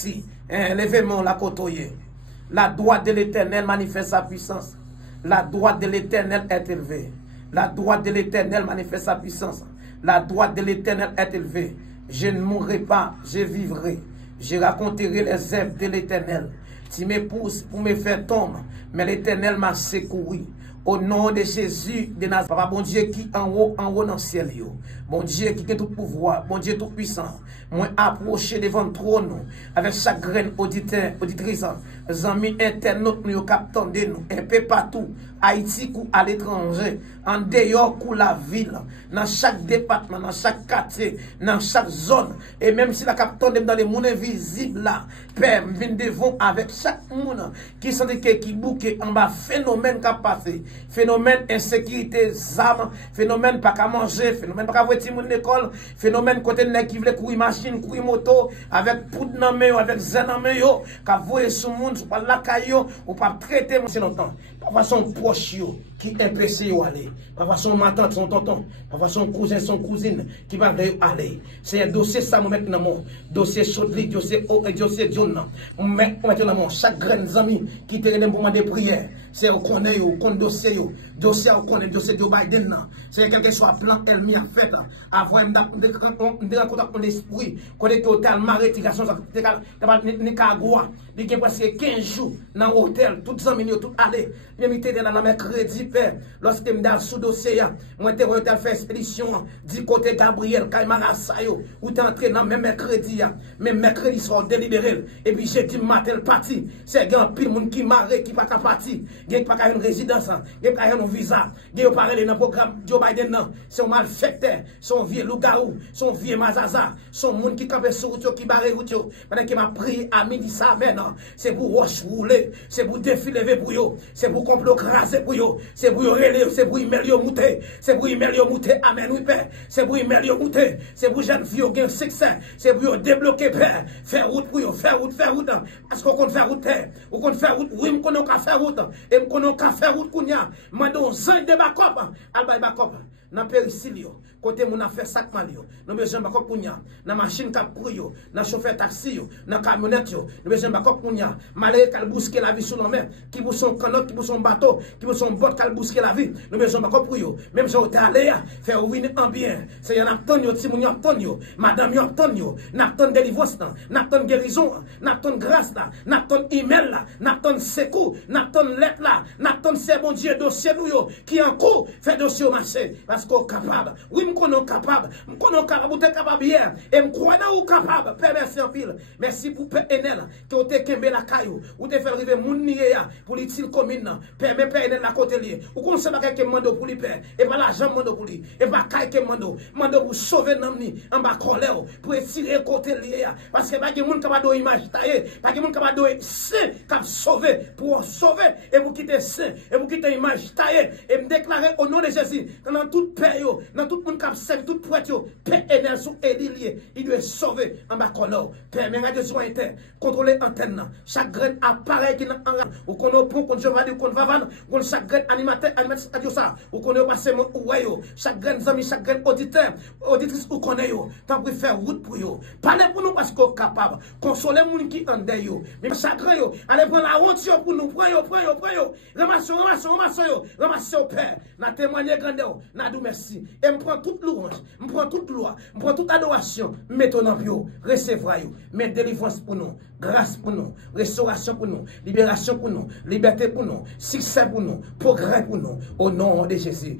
merci. Levez-moi la côtoyer. La droite de l'Éternel manifeste sa puissance. La droite de l'Éternel est élevée. La droite de l'Éternel manifeste sa puissance. La droite de l'Éternel est élevée. Je ne mourrai pas, je vivrai. Je raconterai les œuvres de l'Éternel. Tu me pousses pour me faire tomber, mais l'Éternel m'a secouru. Au nom de Jésus de Nazareth, Papa, bon Dieu qui en haut dans le ciel, bon Dieu qui a tout pouvoir, bon Dieu tout puissant, moi approché devant le trône avec chaque graine auditeur, auditrice, amis internautes, nous captons de nous, un peu partout, Haïti ou à l'étranger, en dehors ou la ville, dans chaque département, dans chaque quartier, dans chaque zone, et même si la captons dans les mondes invisibles là, Père, vient devant avec chaque monde qui sont qui bouquet en bas, phénomène qui a passé. Phénomène insécurité, âme, phénomène pas qu'à manger, phénomène pas qu'à voir petit monde l'école, phénomène côté nèg qui veut courir machine, courir moto, avec poudre dans main, avec zen dans main yo, qu'a voyer sur monde, ou pas la caillou, ou pas traiter c'est longtemps. Pas façon proche yo qui empêche yo aller, pas façon ma tante, son tonton, pas façon cousin, son cousine qui va aller. C'est un dossier ça me mettre dans mon dossier Chaudli, dossier John, on met dans mon chaque grand ami qui te donne pour des prières. C'est on connaît yo, on dossier yo, dossier on connaît dossier de Biden là. C'est quelque soit plan ennemi en fait. Avoir de rencontre l'esprit, connaît que hôtel Maritigation Nicaragua, il y a presque 15 jours dans hôtel, toutes amis tout aller. Bien m'était dans la mercredi père, lorsque m'dal sous dossier, moi t'ai hôtel fait expédition du côté Gabriel Kaimara Sayo, ou t'es entré dans même mercredi, même mercredi soir délibéré et puis jeudi matin parti. C'est grand pile monde qui marre qui pas capable partir. Il n'y a pas une résidence, il n'y a pas un visa, il n'y a pas un programme Joe Biden, c'est un malfaiteur, son vieux loup-garou, son vieux mazaza, son monde qui campe sur route, qui barre route, pendant qu'il m'a pris à midi ça maintenant, c'est pour roche rouler, c'est pour défiler pour eux, c'est pour complot craser pour eux, c'est pour relayer, c'est pour email mouter, c'est pour email mouter, amen oui père, c'est pour email mouter, c'est pour jeune fille qui ont succès, c'est pour débloquer père, faire route pour eux, faire route, parce qu'on compte faire route, ou qu'on faire route, oui, on compte faire route, et on compte faire route kounya, mandon zin de bakop, albay bakop, dans Périsilio, côté mon affaire sac malio, nous besoin bakop kounya, dans machine cap pour yo, dans chauffeur taxi yo, dans camionnette yo, nous besoin bakop kounya, malé kal bousquer la vie sur la mer, qui pour son canot, qui pour son bateau, qui pour son boat kal bousquer la vie, nous besoin bakop pour yo, même si on est allé faire win en bien, c'est y en a ton yo, timoun yo ton yo, madame yo ton yo, n'a ton délivrance là, n'a ton guérison, n'a ton grâce là, n'a ton email là, n'a ton secours, n'a ton lettre là, n'a ton c'est bon Dieu dossier nous yo, qui en cours fait dossier au marché, parce qu'on capable, oui m'konon capable, ou t'es capable hier, et m'crois dans ou capable, Père merci en pile, merci pour Père Enel, qui ont été kembe la caillou, ou te fait arriver moun niye ya, pour l'utile commune, Père Enel la côté lié, ou qu'on sait pas quelqu'un mando pour lui Père, et pas l'argent mando pour lui, et pas quelqu'un mando pour sauver namni, en bas colère, pour tirer côté lié ya, parce que pas de moun capable d'image taillé, pas de moun capable de saint, cap sauver, pour sauver, et vous quitter saint, et vous quitter image taillé, et me déclarer au nom de Jésus, dans toute paix, dans tout monde cap servi, toute poète, Père Enel sous Élie, il doit sauver en bas colère, Père, mais radio soin interne, contrôler antenne, chaque grain appareil qui n'a en ou qu'on a pour qu'on je vais dire qu'on va vendre, qu'on chaque grain animateur, radio ça, ou qu'on a passé mon ouayo, chaque grain ami, chaque grain auditeur, auditrice ou qu'on est tant pour faire route pour yo, parlez pour nous parce qu'on est capable, consoler moun qui en yo, mais chaque grain yo, allez prendre la route pour nous, prends yo, ramassez au Père, n'a témoigné grandeur, n'a dou merci, et me prend toute louange, me prend toute gloire, me prend toute adoration, mettons dans yo, recevra yo, mais délivrance pour nous, grâce pour nous, restauration pour nous, libération pour nous, liberté pour nous, succès pour nous, progrès pour nous, au nom de Jésus.